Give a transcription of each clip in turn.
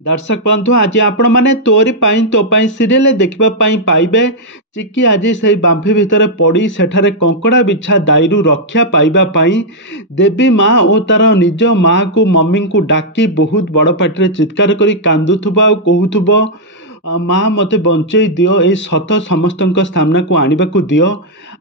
दर्शक बंधु आज आपण मैंने तोरी पाई तो पाई सीरियल देखा पाइबे चिकी आज से बांफी भितर पड़ी सेठारे कंकड़ा बिछा दायरू रक्षा पाइबापी देवी माँ और तार निज माँ को मम्मी को डाकी बहुत बड़ पार्टी चित्कार कर कांदुथुब आ कहूथुब माँ मत बंचई दियो ये सत समस्त सामना को आने को दियो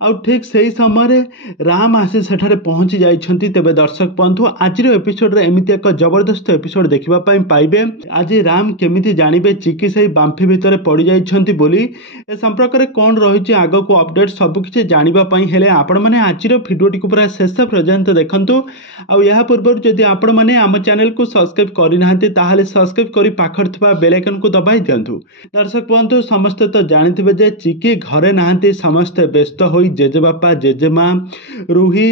आउ ठीक से ही समय राम आसी सेठारे पहुँची जाइछंती। तेबे दर्शक बंधु आज एपिसोड एमती एक जबरदस्त एपिसोड देखा पाइबे आज राम केमिति जानवे चिकी से बांफी भितर पड़ जाइछंती बोली ए संपर्क में कौन रही आग को अपडेट सबकि जानापी हेले आपण मैंने आज भिडियोटी को पूरा शेष पर्यंत देखंतु आउ या पूर्व जदि आपण मैंने आम चैनल को सब्सक्राइब करना ताहले सब्सक्राइब कर पाखर थिबा बेल आइकन को दबाई दिंतु। दर्शक बंधु समस्ते तो जानते जे चिकी घरे नहांती समस्ते व्यस्त हो जेजेबापा जेजेमा रूही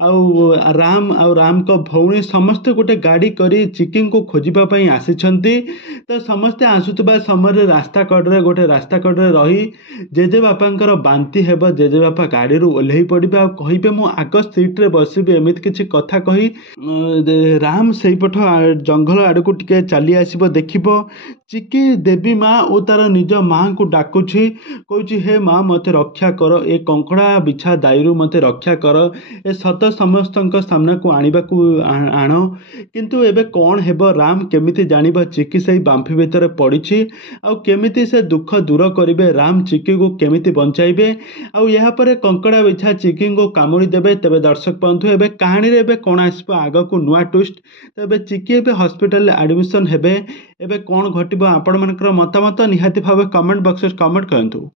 राम को भौणी समस्ते गोटे गाड़ी करी चिकी को खोजापी आसी तो समस्ते आसुवा समय रास्ता कड़े गोटे रास्ता कड़े रही जेजेबापा बांती हेब जेजेबापा गाड़ी ओह्ल पड़े आ कहे मु आग सीट्रे बसबी एमती किसी कथा कही राम से पट जंगल आड़ को टिके चली आसब देखिब चिकी देवी माँ और तार निज माँ को डाकुची कहूँ हे माँ मत रक्षा कर ए कंकड़ा बिछा दायरू मत रक्षा कर ए सत समस्त सामना को आने को आण किंतु एबे कौन हेब राम केमिति जानिबा चिकी से बांफी भितर पड़ी आउ केमिति से दुख दूर करेंगे राम चिकी को केमिति बंचाइबे आउ यहाँ पर कंकड़ा बिछा चिकी को कामुड़ी देबे। तेबे दर्शक बंधु एबे कहानी रे एबे कौन आसब आग को नुआ ट्विस्ट तेबे चिकी एबे हॉस्पिटल एडमिशन हेबे एबे कौन घटिबो आपण मानकर मतामत निहाती भाव कमेंट बॉक्स कमेंट करंतु।